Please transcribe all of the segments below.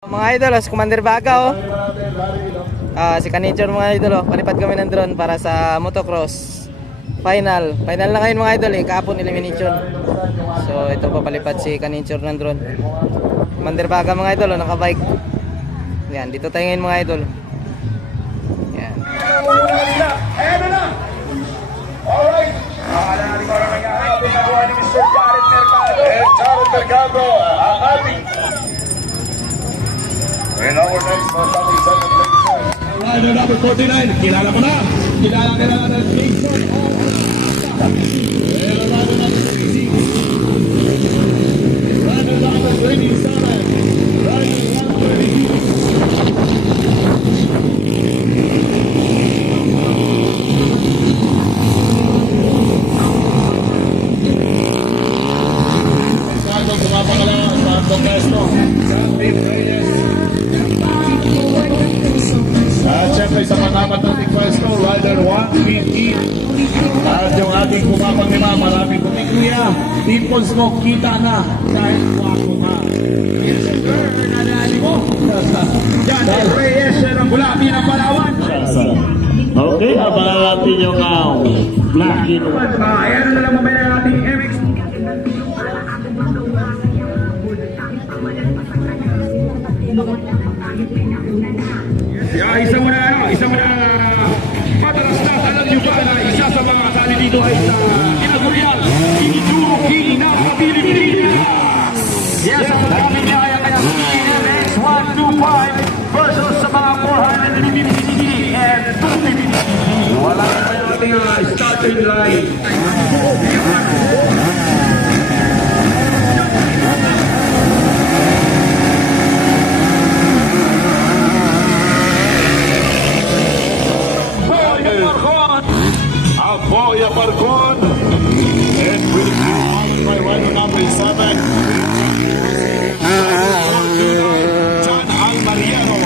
Mga idol, si Commander Baga si Kanichor mga idol, palipad kami ng drone para sa motocross final na ngayon mga idol, kahapon elimination. So ito pa palipad si Kanichor ng drone. Commander Baga mga idol, nakabike. Yan, dito tayo ngayon mga idol. Yan. Ayan na! Alright! Nakalari ko na nangyari nakuha ni Mr. Jared Mercado. Jared Mercado, ang ating in our next topic segment. Rider number 49, kilala mo na. Kilala ng Kingston. Rider number 26. Rider number 27. Rider number 26. Saan pumapakala sa Antong Pesto? Sa Team Reyes. At syempre sa panamat ng pwesto, Rider 115. At yung ating pumapangima, maraming kumikuya. Timpons mo, kita na. Kahit wako ka. Yes, sir. Nanali mo. Yan, Reyes, ng Gulapi ng Palawan. Okay, abangan natin yung Black Hero. Ayan na lang mamaya natin MX. Isa mo na matalas na, alam nyo ba na isa sa mga sali dito ay sa kinagurian, Iniduro King ng Pilipinas. Yes, ang magkaming niya kaya sa PNX 125 versus sa mga 450 and 250. Wala pa yung ating starting line. Boya Barcon. And will be followed by rider number 7. John Almariano.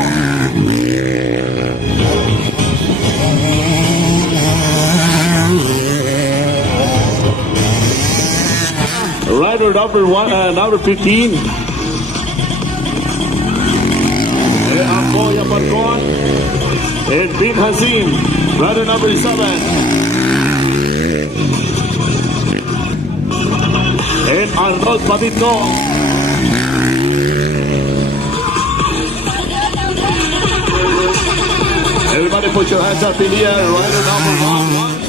Rider number 15. Boya Barcon. And Bin Hazim. Rider number 7. And Arnold Patito. Everybody put your hands up in the air. Rider number 1.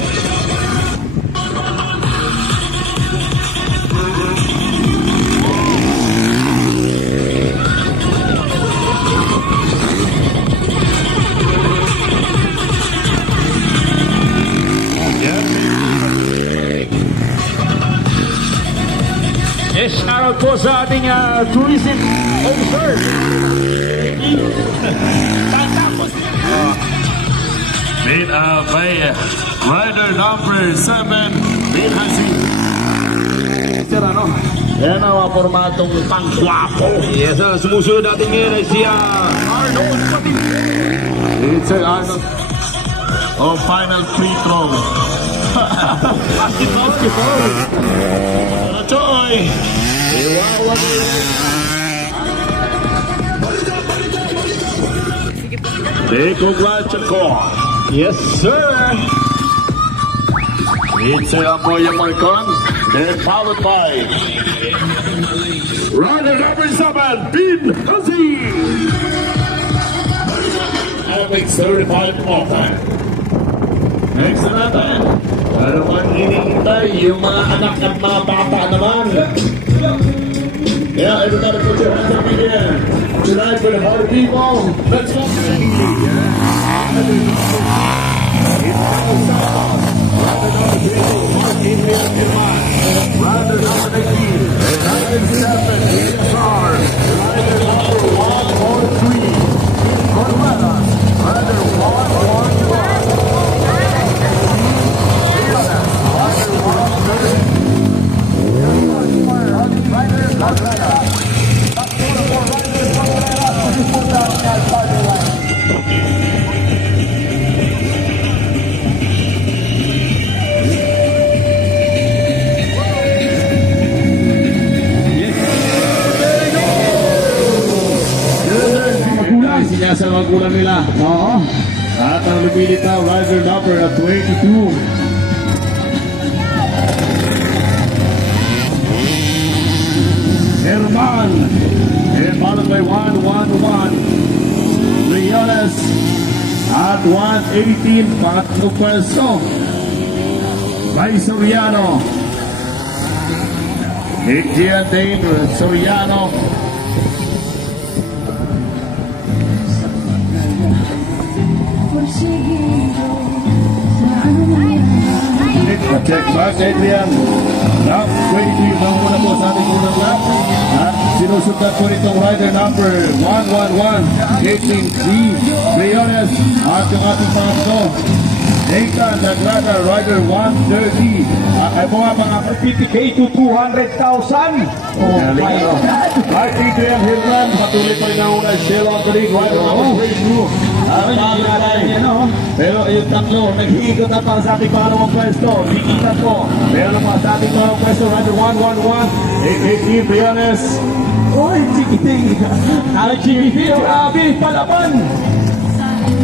Shoutout po sa ating tourism officer. Made by rider number 7, Bin Hazim. Sir, ano? Yan ang mga formatong pang-guwapo. Yes, sumusunod natin ngayon ay si Arnold Patito. It's Arnold. Oh, final free throw. Basketball. Choy! Nico Glatchakor. Yes, sir. It's Boya Marcon. Then followed by rider number 7, Bin Hazim. Average 35 more time. Next na natin. Ano pang hinihintay? Yung mga anak at mga bata naman. Yeah, everybody put your hands up in the air. Tonight for the party people. Let's go. Rider number 18. Rider 7. ASR. Rider number 143. Corvetta. Rider 143. Sinisinyasan ang magulang nila. Oo. At ang lumilit na rider number at 22. Herman. And followed by 111. Leones at 118. Pangatlong pwesto. By Soriano. Adrian Dane Soriano. Check back, Adrian. Lap 22 na muna po sa ating unang lap. At sinusundan po nitong rider number 111, 18G Leones. At yung ating pangatlo, Nathan Nagrata, rider 130. Ay po nga mga 50K to 200,000. Oh my God. Mark Adrian Hernan, patuloy pa rin ang unang shell on the lead, rider number 22. At pero yung tatlo, nag-iikot na pa sa ating pangalawang pwesto. Dikitan po. Meron pa sa ating pangalawang pwesto, rider 111, 18 Leones. Oy, chikiting. Ay, chikiting. Grabe, palaban.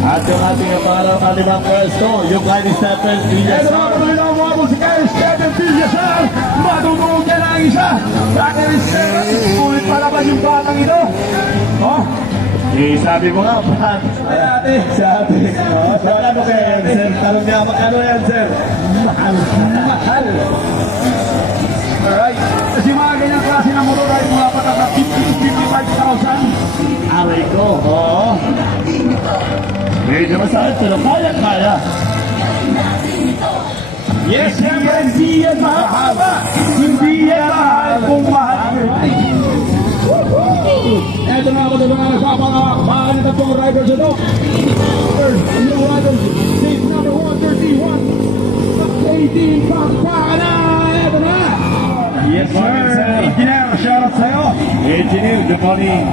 At yung ating pangalawang pwesto, yung Kylie Stephen Ito Villasar. na patuloy na umabot si Kyle Stephen Villasar. Matutulog niya lang isa. Dahil ulit palaban yung batang ito. Oh, Sabi mo nga, Pat. ate. Si ate. Magkano kaya yan, sir? Tanong niya, magkano yan, sir? Mahal. Mahal. Alright. Kasi mga ganyang klase ng motor ay mga patak na 50 to 55,000. Aray ko. Oo. Medyo masakit, pero kaya. Yes, siyempre, hindi yan mahaba. Hindi yan mahal kung mahal. Ito na ako doon ang nagpapakakan ng tatlong riders ito. Yung rider, safe number 131. 18, pakpaka na! Ito na! Yes, sir. Engineer, shoutout sa'yo. Engineer, good morning.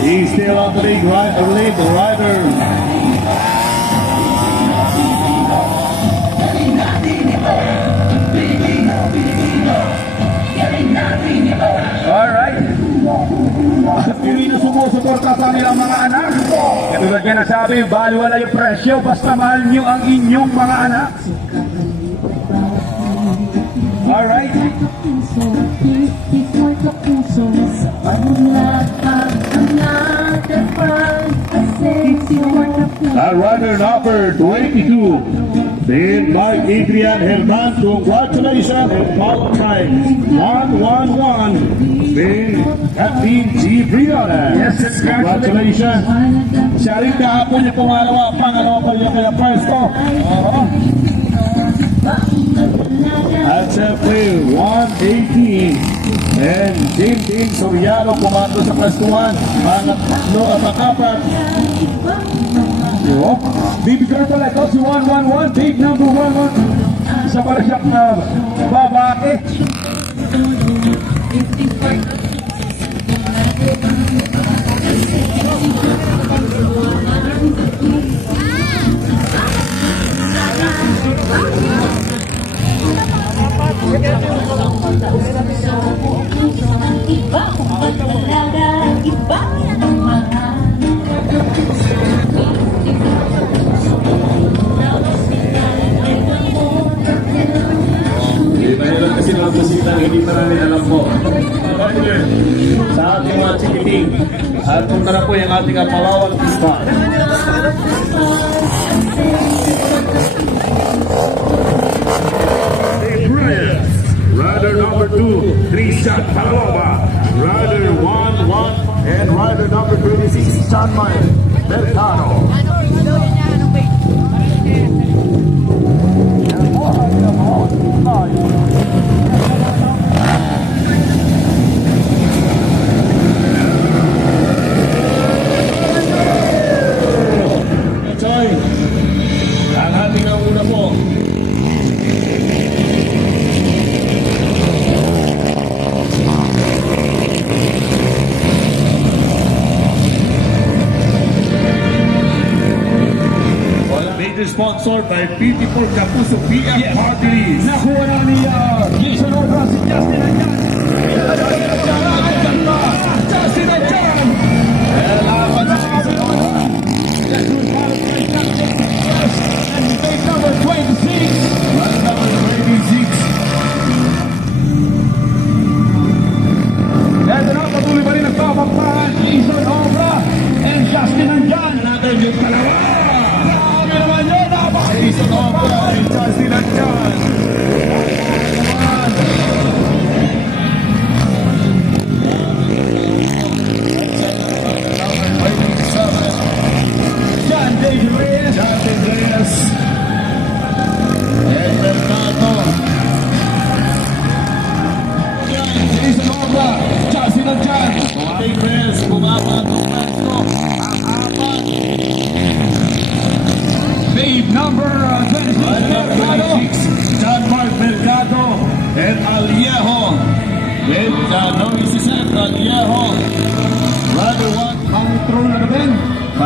He's still on the lead rider. Alright. Pili na sumusuporta sa nilang mga anak. Katulad nga nasabi, baliwala yung presyo, basta mahal nyo ang inyong mga anak. Alright. Rider number 22. Then Mark Adrian Hernan, congratulations and follow time 111. Then Kathleen G. Briones. Yes, Congratulations. Siya rin kahapon yung pangalawa pa yung kaya pwesto. Oo. At siyempre 118. And Jim Soriano pumato sa plus 1. Pangatlo at pang-apat. Baby girl pala ito, si 111, date number 11. Isa para siyang babae. Iba kung pagkalaga, iba ang mahal. Mayroon kasi mga bisita na hindi pa namin alam po. Sa ating mga chikiting. At punta na po yung ating Palawan Pista. Rider number 2, Tristan Paloma. Rider 1, and rider number 26, John Mike Bertano. Choy, ang ating na una po. Major sponsored by PT4 Kapuso PM Party List. Nakuha na ni Jason Obra si Justin Anjan. Justin Anjan!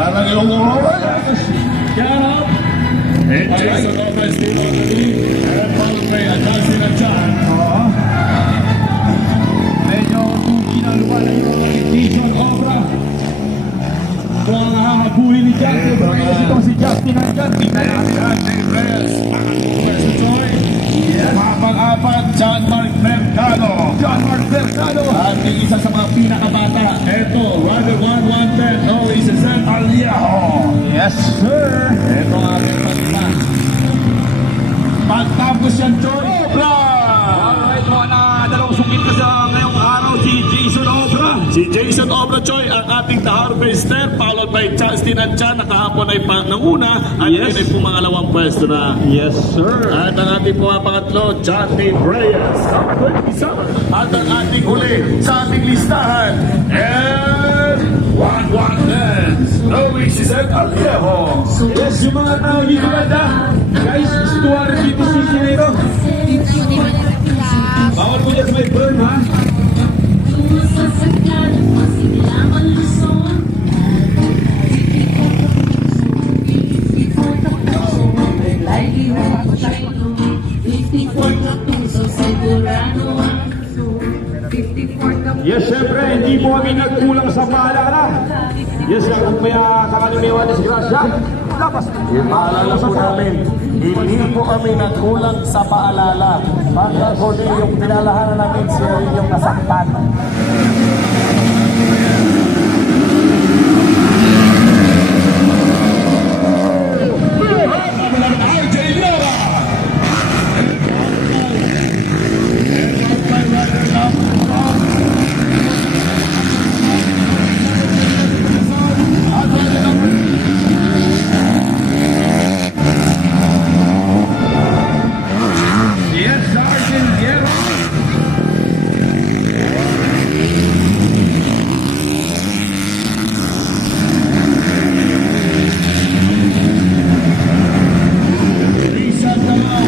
Parang yung and Jason Obra still on the lead. And followed by Adalcin Achan. Medyo tuki na lumalay yung Jason Obra. Ito ang hahabulin ni Justin Reyes. Ito si Justin Achan. Tingnan natin. Dave Reyes. First Joy. Pang-apat, John Mark Mercado. John Mark Mercado. At yung isa sa mga pinakabata. Ito, Rider 1110. No, is Zed Aliaho. Yes, sir. Ito ang ating pagka. Pagtapos yan, Joy. Obra! Alright, mga na dalawang sungkit na sa ngayong araw si Jason Obra. Si Jason Obra Choi, ang ating The Harvester, followed by Justin Achan, na kahapon ay panguna, at Yes. yun ay pumangalawang pwesto na. Yes, sir. At ang ating pumapangatlo, John Dave Reyes, top 27. At ang ating huli sa ating listahan, and 1-1 Louis Cesar Aliejo. Yes, yung mga tao dito ganda. Guys, stuwari dito si Sinero. Bawal mo dyan may burn, ha? Yes, syempre, hindi po kami nagkulang sa paalala. Yes, kung may kakalimiwan na disgrasya, lapas. Paalala po namin, hindi po kami nagkulang sa paalala. Pagka huli yung pinalahanan namin, siya rin yung nasaktan. Yes, Sergeant Guerra. Isang dalaw.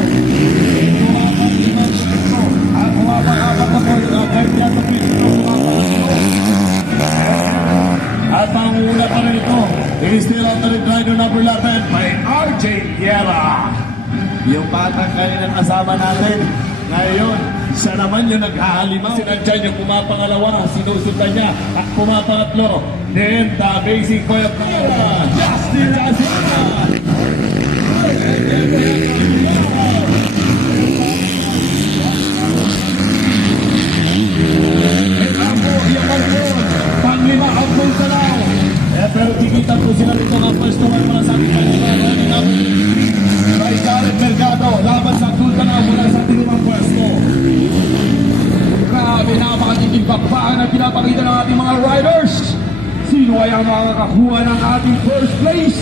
Tumapak limang ito. At tumapak-apak na po yung kanya sa piso. At panguna pa rin ito. Is still on the rider number 11 by RJ Guerra. Yung batang kanina kasama natin. Ngayon, siya naman yung naghahalimaw. Sinadyan yung pumapangalawa, sinusundan niya at pumapangatlo. Then, the basic point of Guerra. Justin Achan. Panglima ang Bultalaw. Pero tikitan po sila rito ng pwesto ngayon mula sa ating kanila. By Jared Mercado, laban sa Bultalaw mula sa ating limang pwesto. Grabe, napakatikim bakbakan na pinapakita ng ating mga riders. Sino ay ang makakakuha ng ating first place?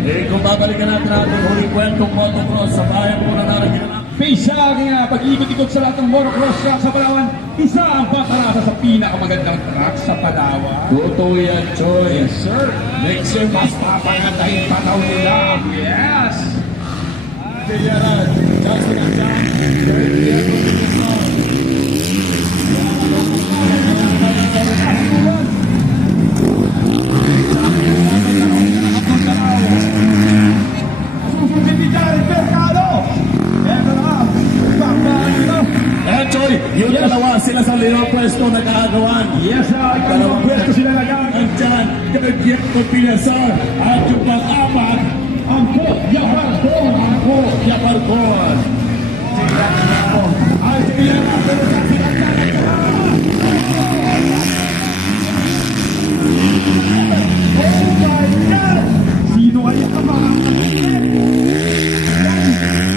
Kung babalikan natin ang ating huling kwentong motocross sa bayan po na naraginanap. Face sa akin na pag-ikot-ikot sa lahat ng motocross track sa Palawan, isa ang pakarasa sa pinakamagandang track sa Palawan. Totoo yan, Choy. Yes, sir. Next year, mas papangatay pa daw nila. Yes! Tiyaran, Justin Achan, third year professional. Susunod ni Jared Mercado. Eto na nga. Bakbakan ito. Ayan, Choy, yung dalawa sila sa limang pwesto nagkakagawan. Yes, dalawang pwesto sila nagang. Andyan, Gabriel Pilasar, at yung pang-apat, Ang Kopya Barcon. ang Kopya Barcon. Ay, sige lang. Pero sa Oh my God! Sino kaya ang mga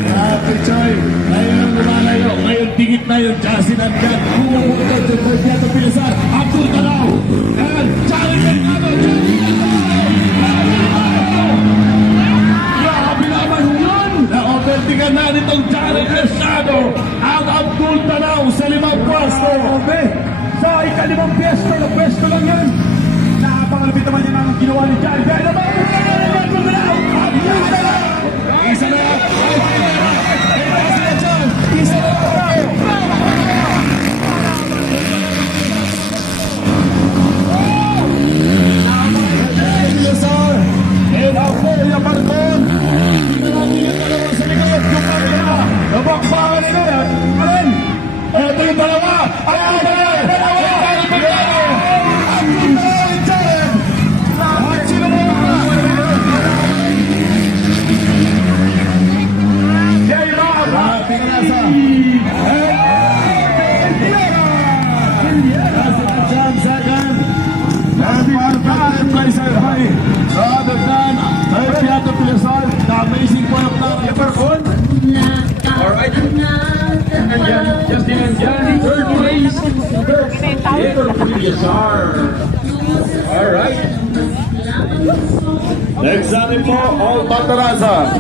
Grabe, Choy. Ngayon ang lumalayo. Ngayon tingit na yung Justin Andyan. Bumubutot yung Gabriel Pilasar. Abdul Talaw. And Charlie Mercado. grabe naman yun! Na-overtingan na nitong Charlie Mercado. Ang Abdul Talaw sa limang pwesto. Grabe! Sa ikalimang pwesto na pwesto lang yan! Napakalapit naman yan ang ginawa ni John. Kaya naman, Isa na yan. isa na tayo! Yes, sir. Alright. Next natin po, All Bataraza.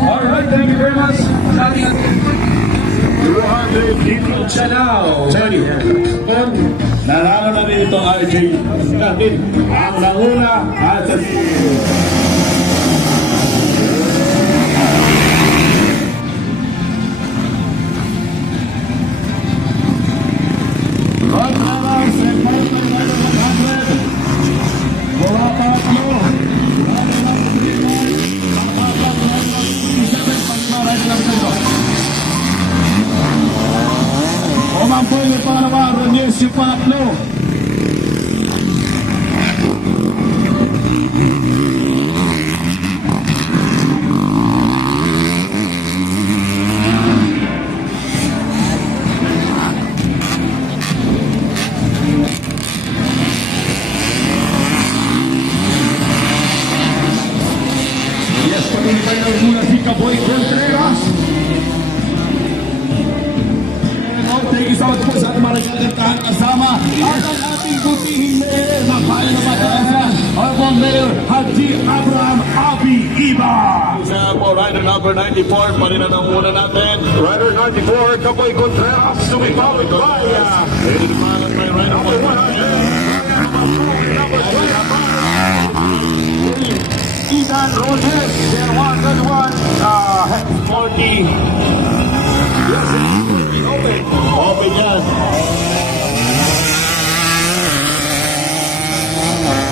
Alright, thank you very much. 200 dito. Chanao. Sorry. Nanalo na rin itong RJ natin. Ang nauna at sa Umampoy yung pangalawa, Rones yung pangatlo. Yes, patuloy tayo ng muna si Kaboy Contreras. Thank you so much po sa ating mga nagkakantahan kasama at ang ating butihing mayor na kaya na mataasan ang Mayor Haji Abraham Abi Iba. Sa po, rider number 94, pa rin ang una natin. Rider 94, Kaboy Contreras, sumipawid by Ready to pilot by rider number 1. Ethan Rones, their 131, 40. Yes, open. Open yan.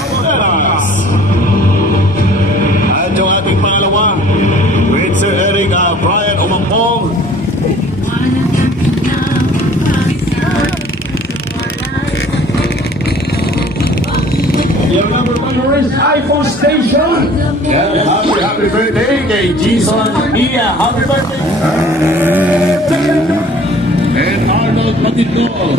Contreras. At yung ating pangalawa, with Sir Eric Brian Umampong. Your number 1 is iPhone Station. Yeah, happy birthday kay Jason Mia. Happy birthday. And Arnold Patito.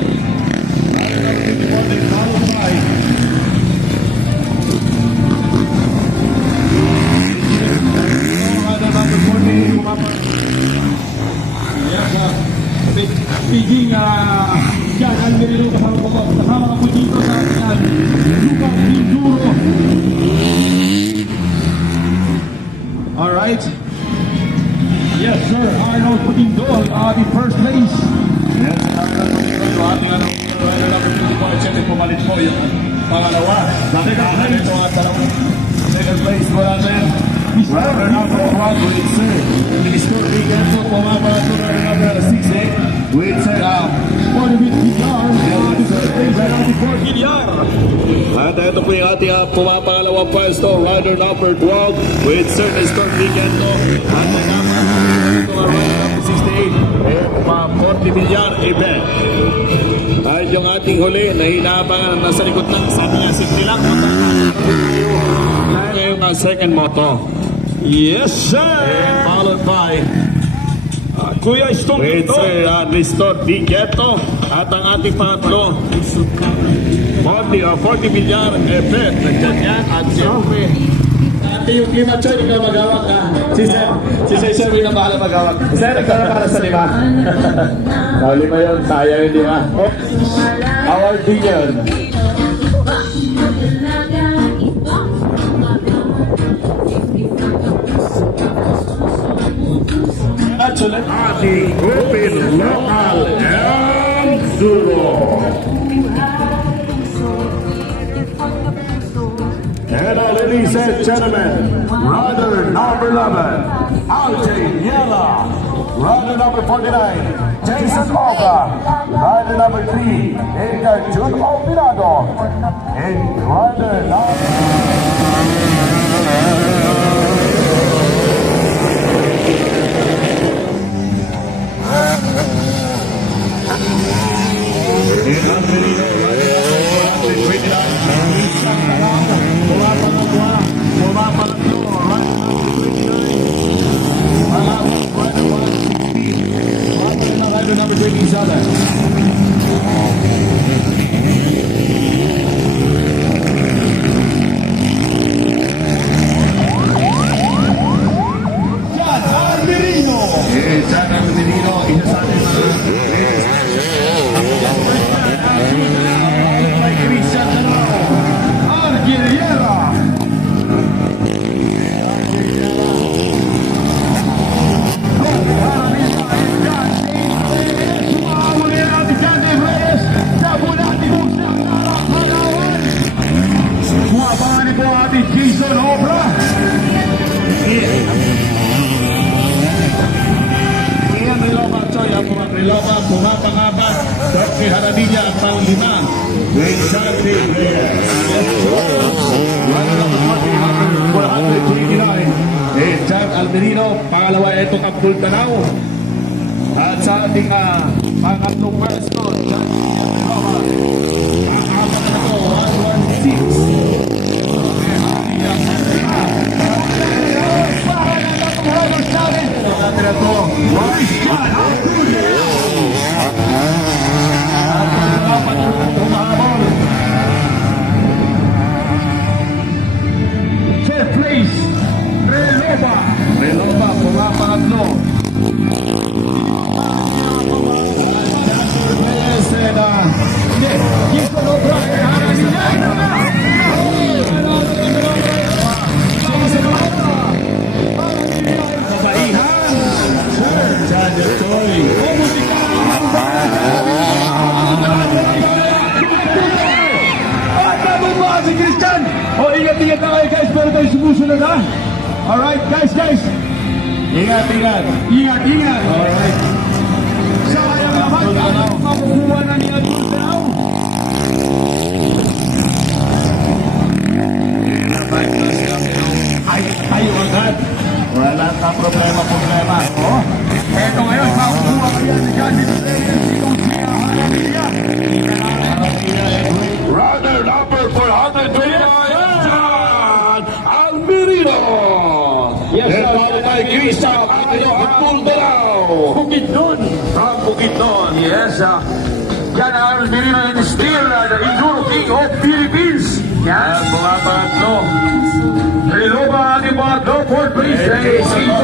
Speaking, yan, Almerino kasama po. Kasama ka po dito sa atin. Lucas Minduro. Alright. Yes, sir. Arnold Patindol, the first place. Yes, Arnold Patito. Ating ano, rider number 24. Siyempre pumalit po yung pangalawa. Nakakahan ito at dalawang second place po natin. Rider number 1 with Sir Minister Riganto. Pumapalat po rider number 68 with Sir At ito po yung ating pumapangalawang pwesto, rider number 12 with Sir Nestor Vigento. At ang naman, rider number 68, 40 milyar event. At yung ating huli, nahinabangan nasa likod ng sabi niya, simple lang. Ngayong second moto. Yes, sir. And followed by Kuya Stone with Sir Nestor Vigento. At ang ating pangatlo, 40 milyar event. Nandiyan yan. At siyempre, ate yung lima, Choy, ikaw magawak ka. Si Sir Win na bahala magawak. Sir, ikaw na para sa lima. Lima yun, sayang yun, di ba? Award din yun. Ating Open Local Enduro. And ladies and gentlemen, rider number 11, Aljay Yela. Rider number 49, Jason Oga. Rider number 3, Edgar Jun Opinado. And rider number... Number 20 each other. John Armerino. John Armerino, isa sa ating Rilopa, pumapangapat. Dr. Haradilla at pang-lima. With Santi Reyes. Runner-up at 129. John Almerino. Pangalawa, ito Kapul Tanaw. At sa ating pangatlong pwesto, John Rilopa. Pang-apat na ito, 116. Third place, Rilopa, pumapangatlo. Reyes and John Jotoy. Si Christian! O, ingat-ingat na kayo guys, pero tayo sumusunod ha! Alright, guys! Ingat. Ingat! Alright. Sayang naman, kaya makukuha na ni Abdul Tanaw! Ay, tayo agad. Wala na problema. Oh, eto ngayon, makukuha kaya ni Johnny Reyes, itong siya, Runner number 425, John Almerino. Yes, sir. And followed by Christian Ayo at Bulgarao. Bukidnon! From Bukidnon, yes. Yan ang Almerino and still the Enduro King of Philippines. Yan, bumabatlo. Rilopa, ating batlo, fourth place. Sino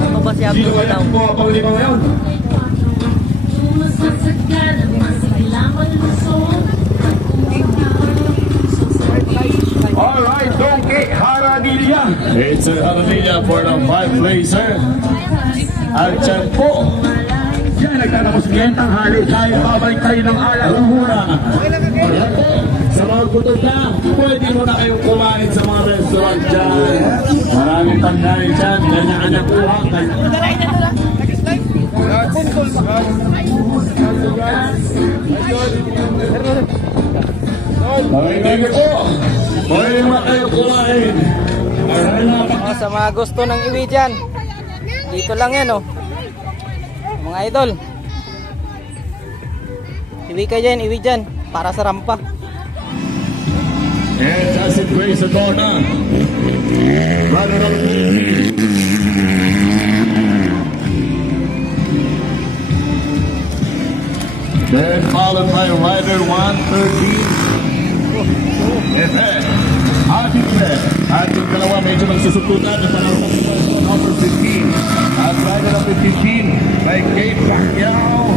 Ano ba si Abdul kaya Tanaw? po ang panglima ngayon? Alright, Donkey Haradilla. It's a Haradilla for the 5th placer. At siyan po, Yan, nagtatapos ngayon ang hali. Tayo, babalik tayo ng alam. muna. Sa mga gutom na, pwede muna kayong kumain sa mga restaurant dyan. Maraming pagkain dyan, ganyan ang kuha. Thank you po. Pwede muna kayong kumain. Oh, sa mga gusto ng iwi dyan, dito lang yan oh. Mga idol, iwi dyan para sa rampa. And Justin Grace Adorna. Runner up. Then followed by rider 113. Efe. Ating Efe. Ating dalawa medyo magsusututan. Ito na number 15. At rider number 15 by Kate Pacquiao.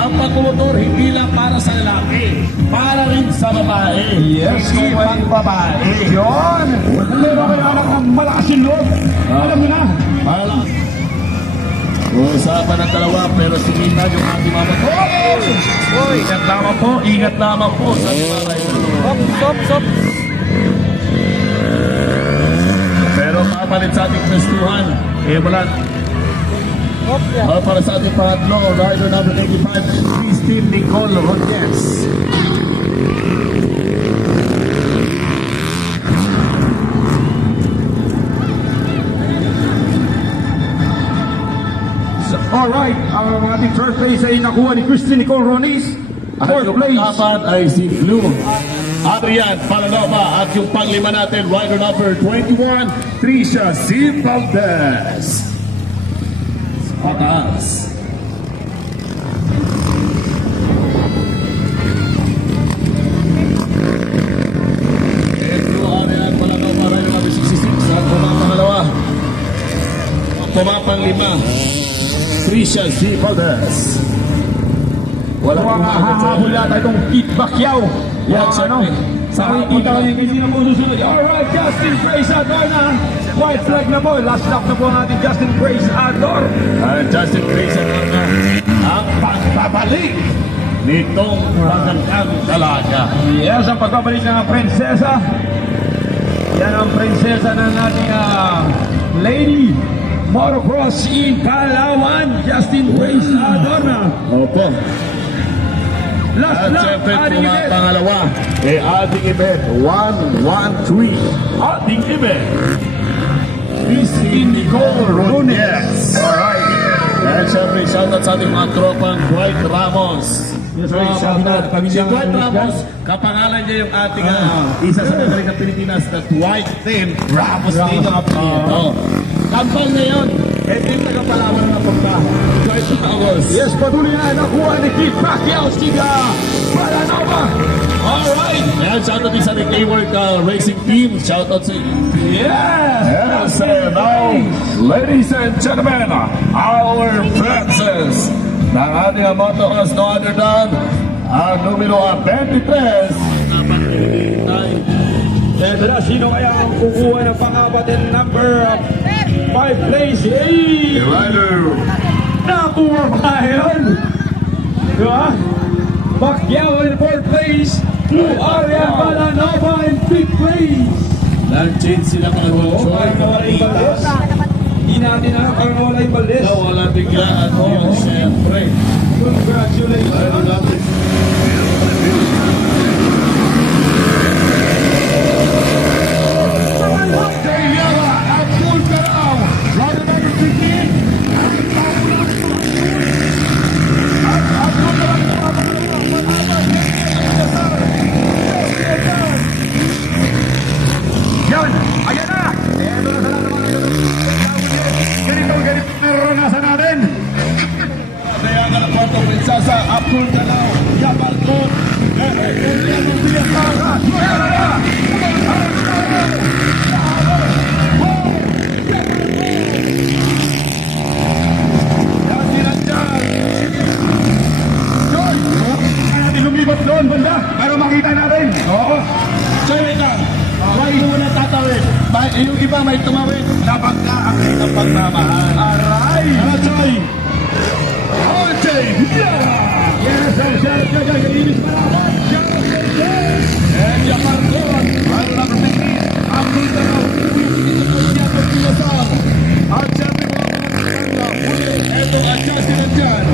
Ang pagmumotor hindi lang para sa lalaki, para rin sa babae. Yes, hindi kung pang babae. Yun! Meron kayo anak ng malakas yung loob. Alam mo na. Para lang. Usapan ng dalawa pero sumina yung ating mama. Ingat lamang po sa mga Stop. Pero papalit sa ating prestuhan. Wala. Para sa ating pangatlo, rider number 85, Christine Nicole Rodriguez. Alright, ang ating first place ay nakuha ni Christine Nicole Ronis. At Fourth yung place. pang-apat ay si Blue Adrian Palanova. At yung panglima natin, rider number 21, Tricia C. Valdez. Patas. Ito, Adrian Palanova, rider number 66. At pumapangalawa, pumapang-lima, Tricia C. Valdez. Wala Mukhang hahabol yata itong Pete Pacquiao. Yan, Yung siyempre. Sa kita ko yung hindi na po susunod. Alright, Justin Grace Ador na. White flag na po. Last lap na po ang ating Justin Grace Ador. Justin Grace ang pagpapalik nitong magandang dalaga. Yes, ang pagbabalik ng prinsesa. Yan ang prinsesa ng ating Lady Motocross in Palawan, Justin Grace Adorna. Opo. Last At lap, syempre ating po nga event. pangalawa, ating event 113. Ating event, Miss Nicole Rodriguez. Alright. At syempre, shoutout sa ating mga tropang Dwight Ramos. Yes, right. Shoutout. Si Dwight Ramos, kapangalan niya yung ating isa sa magaling na Pilipinas na Dwight Tim Ramos dito. Kampal na yun. Team taga Palawan na punta. Dwight Ramos. Yes, patuloy na nakuha ni Keith Pacquiao, Stiga Palanova. Alright. Ayan, shoutout din sa ating A-Work Racing Team. Shoutout sa Yes. Yes, and now, ladies and gentlemen, our princess ng ating motocross no other than ang numero 23. Ito na, sino kaya ang kukuha ng pang-apat and number 5 place? Hey! Rider. Nakuha ba yun? Diba? Pacquiao in 4th place. Arya Palanova in 5th place. Nag-change sila para Parang nawala yung Valdez. Hindi natin alam, parang nawala yung Valdez. wala biglaan yun, siyempre. Congratulations. Ayun natin. Yan! Ayan na! Eto na sa lahat ng mga ganito naranasan natin. Kaya nga ng kwartong prinsasa, Abdul Galaw, Yabalco, Yan sila dyan! Joy! Kaya natin lumibat doon, banda, para makita natin. Oo. Wait lang. Why mo na tatawid? Yung iba may tumawid. Dapat ka ang kanilang pagmamahal. Aray! Ano, Choy? RJ Viera! Yes, ang shout ka dyan, kalinis Palawan. Shout out to Jess! And Yamarcon, ano na perspektif? Abdul Galaw, Yamarcon Pilasang. At syempre mga kapitanga, huli, eto ang Justin Adjan.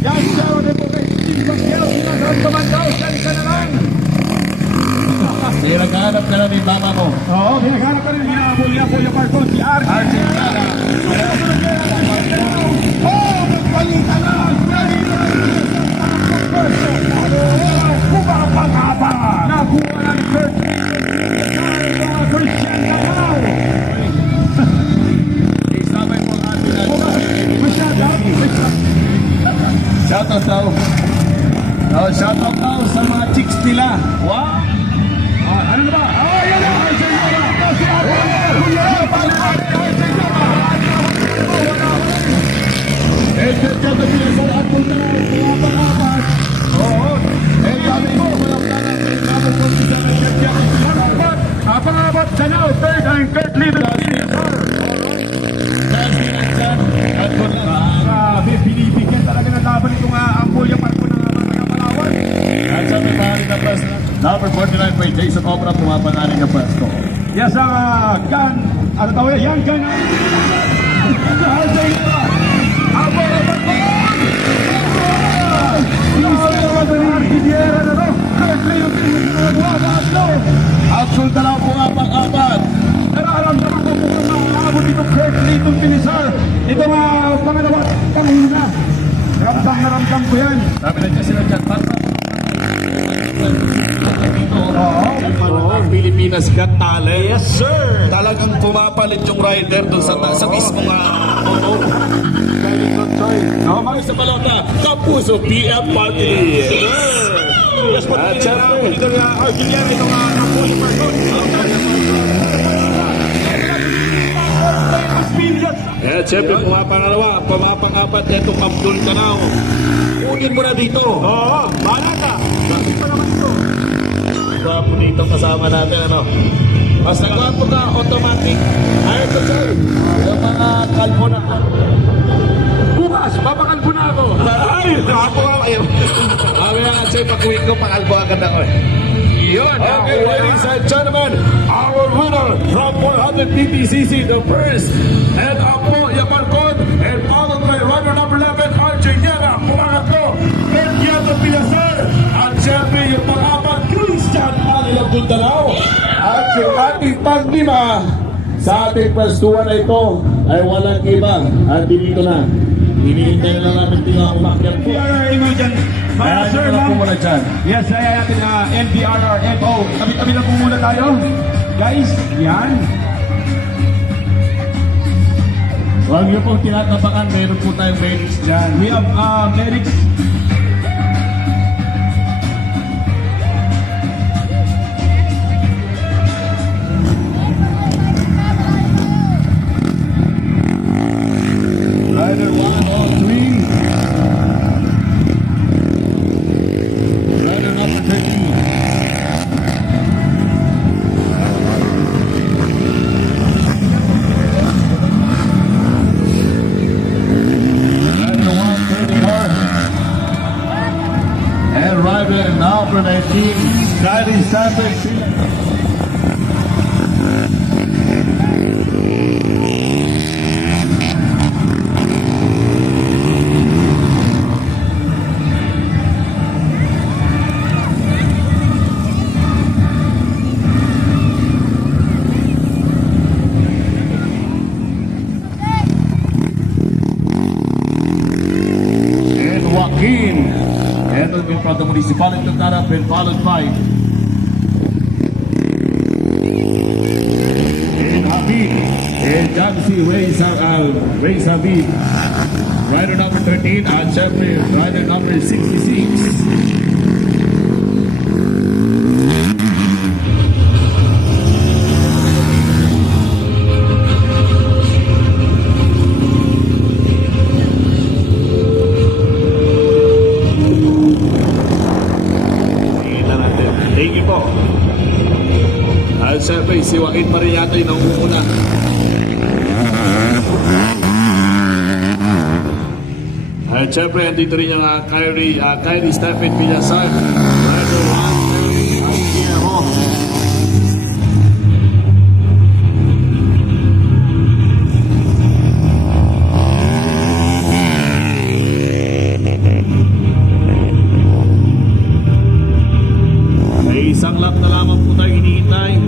Yan, shout out po kay Steve Pacquiao. Sinasabi daw, saan ka na lang? Naghahanap ka na ni mama mo. Oo, pinaghanap ka rin. Hinahabol niya po yung Marcon, si RJ. RJ Viera. Oh, magpalita na! Kumapangaba! Nakuha na ni Kurt Christian Galaw! Isabay po ang ating Masyadong! shoutout daw. Shoutout daw sa mga chicks nila. Wow! Ano na ba? Oh, yan na! RJ Galaw! Si RJ Eh, kaya na pinasal at punta na ang pumapakapat. Oo! Eh, kami mo, walang planan. May kapag po sa nagkakya. Pangapat sa now, third and Kurt Little. Justin Adjan. At kung lang. Grabe, binibigyan talaga ng laban itong Amboya Parko ng mga Palawan. At sa may pahari na press na. Number 49 by Jason Obra, pumapangaling na presto. Yes, gun. Ano tawag? Yan, gun. RJ Galaw. Amboya Parko! Artillera na to. Kurt Little, Abdul Galaw pumapang-apat. nararamdaman ko kung maaabot itong Kurt Little Pinisar. Ito pangalawa kanina. Ramdam ko yan. Sabi na Justin Adjan, pasa. Ang Pilipinas Got Talent. Yes, sir. Talagang pumapalit yung rider doon sa mismong motor. Mga sa balota, Kapuso PM Party. Yes, po. At syempre, Dito na Artillera itong Amboya Parko. eh, siyempre, pumapang-apat itong Abdul Galaw. Kunin mo na dito. Oo, bahala ka. Bakit pa naman ito? Gwapo dito kasama natin, ano. Mas nagwapo ka, automatic. Ayaw ko, sir. Yung mga kalbo na. Bukas, papakalbo na ako. Ako nga kayo. Mamaya nga sa'yo, pag-uwi ko, pakalbo agad ako eh. Yun. Okay, ladies and gentlemen, our winner from 150cc, the first, and Apo Yamarcon, and followed by rider number 11, RJ Niaga, pumangatlo, Benyato Pilasar, at syempre yung pang-apat, Christian Manila Bundanao, at yung ating pang-lima sa ating pwestuhan na ito ay walang iba at dito na. Hinihintay na lang namin tingnan ang umakyat po. NDRR mo dyan. Para sir, na po ma'am. muna dyan. Yes, ay natin NDRR, MO. Tabi-tabi lang po muna tayo. Guys, yan. Huwag niyo pong tinatapakan, meron po tayong medics dyan. We have medics. Rider 103. Rider number 13. Rider 134. And rider number 19, Kylie Sandberg. And Joaquin. And in front of the municipality of Nara, been followed by and Habib and Jamsi Ray Habib. Rider number 13 and Jeffrey, rider number 66. Tingnan natin. Thank you po. At siyempre, si Joaquin pa rin yata yung nauuna. At siyempre, andito rin yung Kylie Stephen Villasar. Rider 130, ang Guillermo. May isang lap na lamang po tayo hinihintay.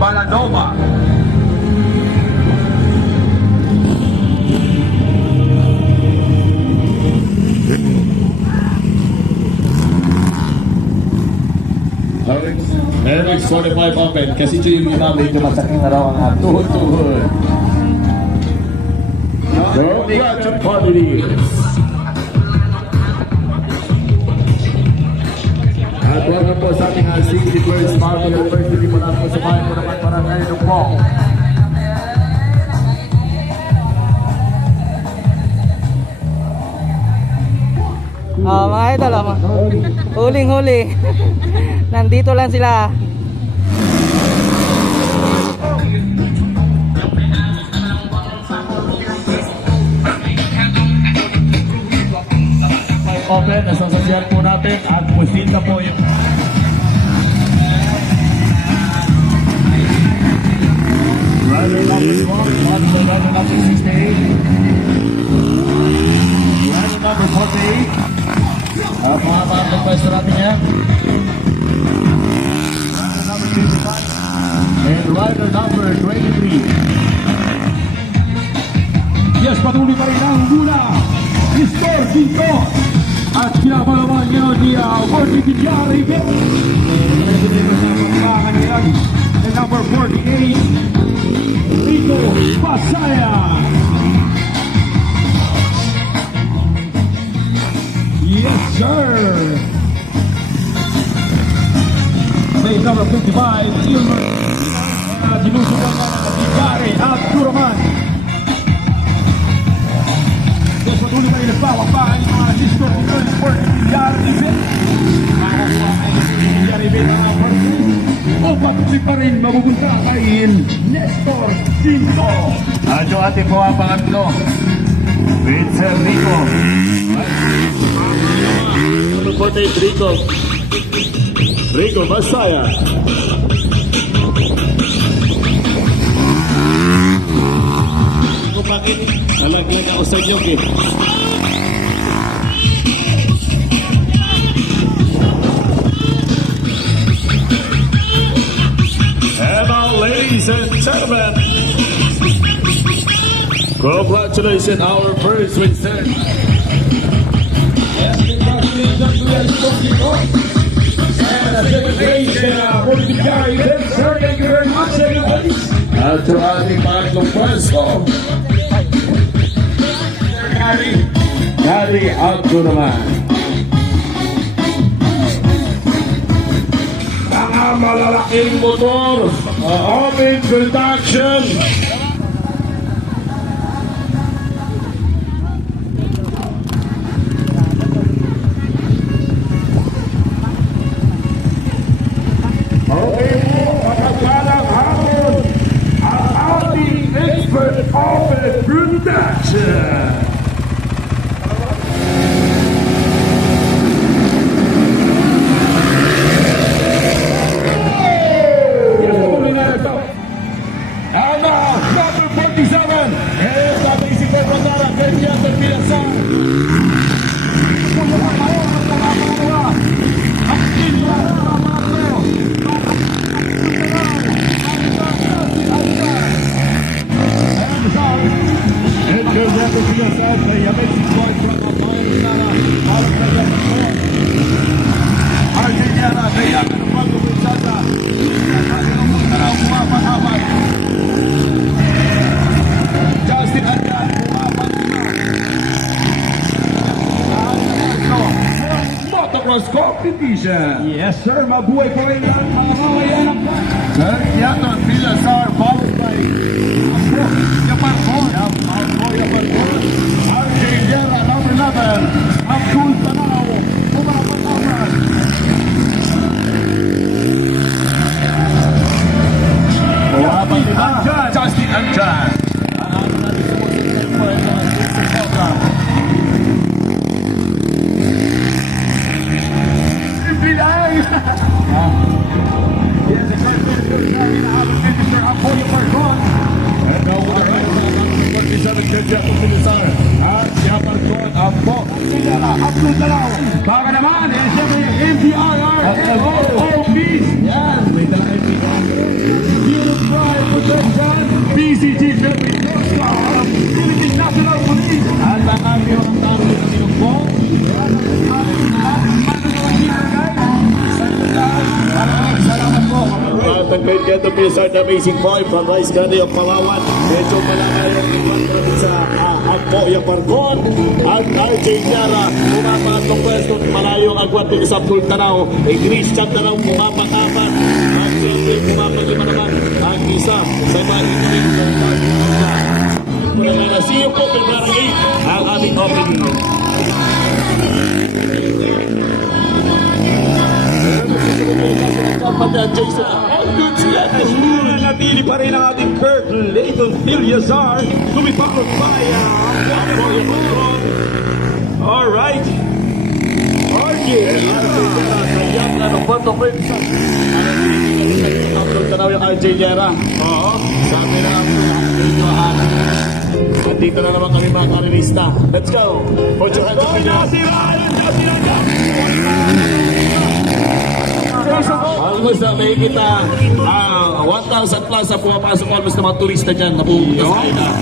Balanova. Merix 45 open kasi ito yung medyo masakit na raw ang tuhod-tuhod. Congratulations! At welcome po sa ating 61st Marble University mula po sa bayan po naman para kayo ng po. Mga idol, huling-huli. Nandito lang sila. Open, nasasasyan po natin at pusita po yung rider number 1, rider number 68, rider number 48. Mahaba ang pwesto natin yan. Rider number 55 and rider number 23. Yes, patuloy pa rin ang Luna. Score dito. At pinapalaman niya ni Jorge Villari. And number 48, Rico Pasaya. Yes, sir. number 55, Gilbert. Sinusukan na si Gary at Duraman. So sa dulo tayo nagbawang mga sister ni Transport Yari Bit. Makakuha ay Yari Bit ang first. O paputi pa rin mapupunta kay Nestor Cinto. At yung ating pumapangatlo, Vincent Rico. Ano po tayo, Rico? Rico, Masaya. Kung bakit nalagyan ako sa inyo, eh. And now, ladies and gentlemen, congratulations, our first Vincent. At yung ating pangatlong pwesto, Gary Aldo naman. Mga malalaking motor, open production. Okay po, magandang hapon ang ating expert open production. And number 47 is the basic Rondara, Kenya, the Pilasa. Puno ka kayo ng mga mga ang kinwa ng mga mga And congratulations, the amazing boy from Rondara, Argentina, the young Pago Pinzasa. Justin Andan, pumapan motocross competition. Yes sir, mabuhay po rin yan mga mamayan ng Sir Yaton Villasar, followed by Yaparcon, RJ Guerra, number 11, Abdul Tanaw, pumapan. Pumapan diba? Justin Andan. Baka naman, siyempre, MPRR, OOPs. Yan, may dalang MPRR. Zero Pride Protection, PCG, Philippine Coast Guard, Philippine National Police. At ang aming ang tao ng Sinugbo. Salamat po. At ang Benjato Blizzard Amazing Boy from Rice Grande of Palawan. Medyo malaki yung iwan natin sa Agpo Yaparcon. At RJ Tiara, pumapangatong pwesto. Malayo ang agwat din sa Pultanaw. Christian Tanaw, pumapatapat. At Philippine, pumapalima naman. Ang isa sa mga ituloy. See you po, February 8, ang aming opening. Nanatili pa rin ang ating Kurt Leighton Villasar. Lumipakot pa alright. RJ Guerra. Oo. Sabi na ang dito na naman kami mga karilista. Let's go. Put your hands up in the almost na may kita 1,000 plus na pumapasok almost na mga turista dyan na pumunta sa ina.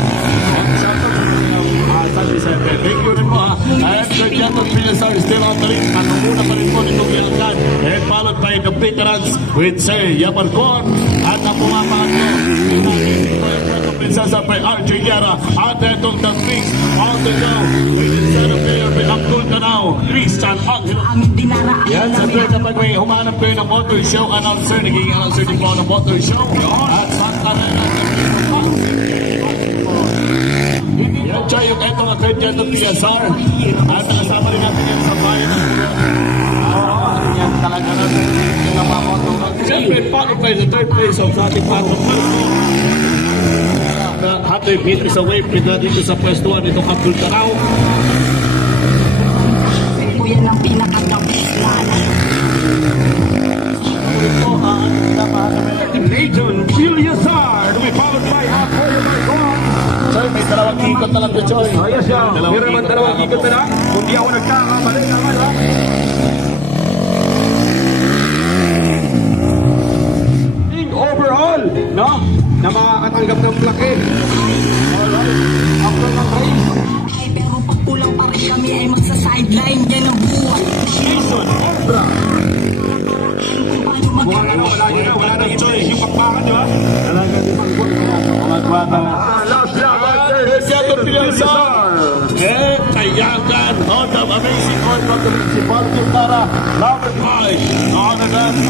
San Vicente. Thank you rin po ha. And Sergiato Villasar is still on the ring. Nakamuna pa rin po nitong Yanggan. And followed by the veterans with Sir Yaparcon. At ang pumapangat ko. Prinsesa by RJ Guerra. At itong the things on the go. With the center player siyempre Abdul Canao, Christian Angelo. Aming dinaraan Yan, siyempre kapag may humanap kayo ng motor show announcer, naging announcer din po ng motor show. At Santa na yan, Choy, yung ito nga third gen ng PSR. At kasama rin natin yan sa bayan ng Puro. Yan talaga na yung napamoto. Siyempre, followed by the third place of ating platform. 100 meters away, pwede dito sa pwesto 1 itong Abdul Canao. ko yan ang pinakagabis lala. Ito ang Legion, Julius R. To be followed by Apoyo Marcon. Choy, may dalawang ikot na lang ko, Choy. Ayos siya. Meron naman dalawang ikot na lang. Kung di ako nagkakamali naman, ha? In overall, no? Na makakatanggap ng plaque. After ng race. Ay, pero pag pulang pa rin kami ay magsa-sideline yan ang buhay. Jason Obra. Kung paano Wala na Choy. Yung pakpakan, di ba? Last lap. Presiado PSR. Tayagan on the amazing on from the Municipal Tara. Number 5. On the dance.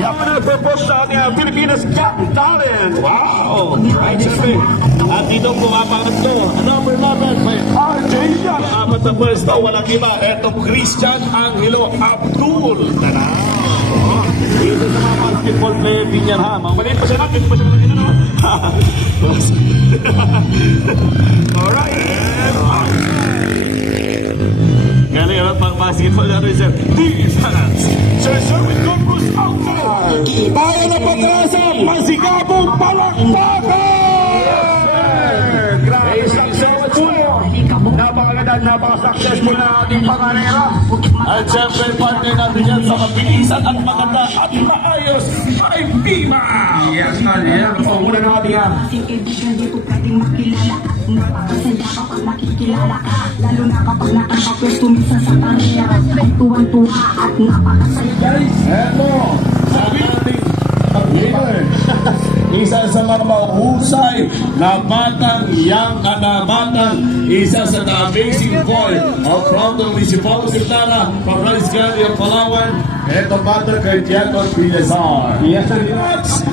Yaman na propose sa ating Pilipinas Got Talent. Wow! Right, siyempre. At dito pumapangatlo. Number 11 by RJ Yan. apat na pwesto. Walang iba. Etong Christian Angelo Abdul. Tara! Dito sa mga basketball player din yan ha. Maliit pa siya na. Maliit pa siya na. Alright. Galing ang pang basketball na rin sir. Defense! Sir with Corpus Outdoor! Tayo na pag-asa. Masigabong palakpakan! Grabe, successful. Napakaganda, napaka-successful na ating pangarera. At siyempre, partner natin yan sa mabilisan at maganda at maayos ay Pima! Yes, man. Yan. Panguna natin yan. Ating kaibigan dito pwedeng makilala. Napakasaya kapag nakikilala ka. Lalo na kapag nakakapwesto minsan sa karera. Ay tuwang-tuwa at napakasaya. Eto, sabi natin, leader. Isa sa mga mahusay na batang young na batang isa sa the amazing boy of from the Municipal Secretara from Rice Galley of Palawan. Eto bata kay Diagon PSR. Yes, sir.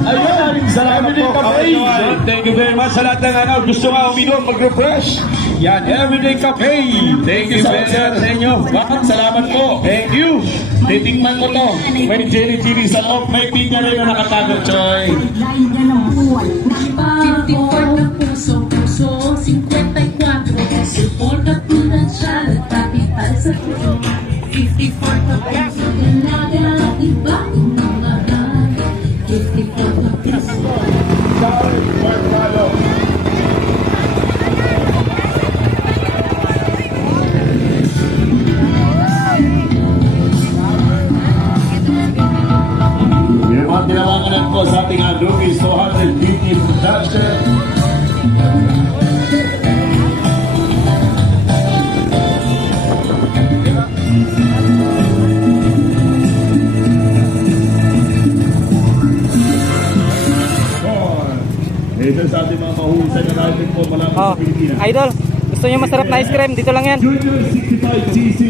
Ayan, salamat po. Thank you very much sa lahat ng gusto nga uminom, mag-refresh. Yan, Everyday Cafe. Thank you very much sa inyo. Bakit? Salamat po. Thank you. Titingnan ko to. May jelly chili sa loob. May pinya rin na nakatago, Choy. Sideline yan ang buhay. 54 na puso, 54 Suporta pinansyal at kapital sa puso 54 na puso, dalaga, iba ang mga 54 na puso Yung mga tinawangan po sa ating Adobe 250 production. Ito sa ating mga mahusay na natin po malapit Oh, sa Pilipinas. idol, gusto niyo masarap na ice cream? Dito lang yan. Junior 65cc